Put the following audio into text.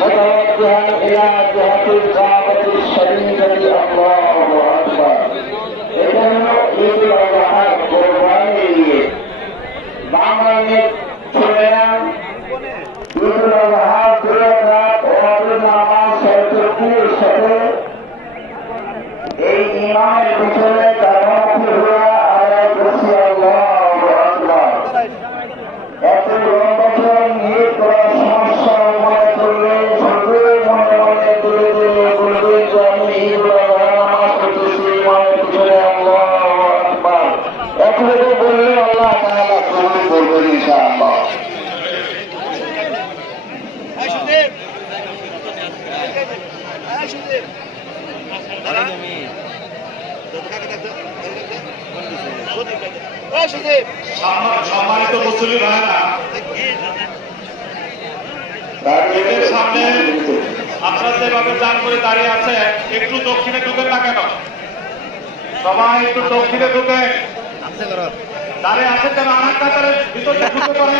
متوجها إلى جهة الكعبة الشريفة الله أكبر এজন্য ঈদুল আযহা কোরবানির ঈদ বাঙালির ছেলেরা ঈদুল আযহা দুই রাত ওয়াজিব নামাজ শেষের সাথে এই ইমামের পিছনে কারণমুখী হয়ে আদায় করছি আল্লাহু আকবার। এত লম্বা নিয়ে করা সমস্যা মনে করলে শুধু মনে মনে তুলে দিলে বলবে যে আমি ঈদুল আযহা নামাজ পড়তেছি ইমামের পিছনে আল্লাহু আকবার। এতটুকু বললে আল্লাহ তাআলা কবুল করবেন ইনশাআল্লাহ। সম্মানিত মুসলিম ভাইরা, এদের সামনে আপনারা যেভাবে দান করে দাঁড়িয়ে আছে একটু দক্ষিণে ঢুকেন না কেন? সবাই একটু দক্ষিণে ঢুকে দাঁড়িয়ে আছে কেন? আনার কাতারের ভিতরে ঢুকে পড়ে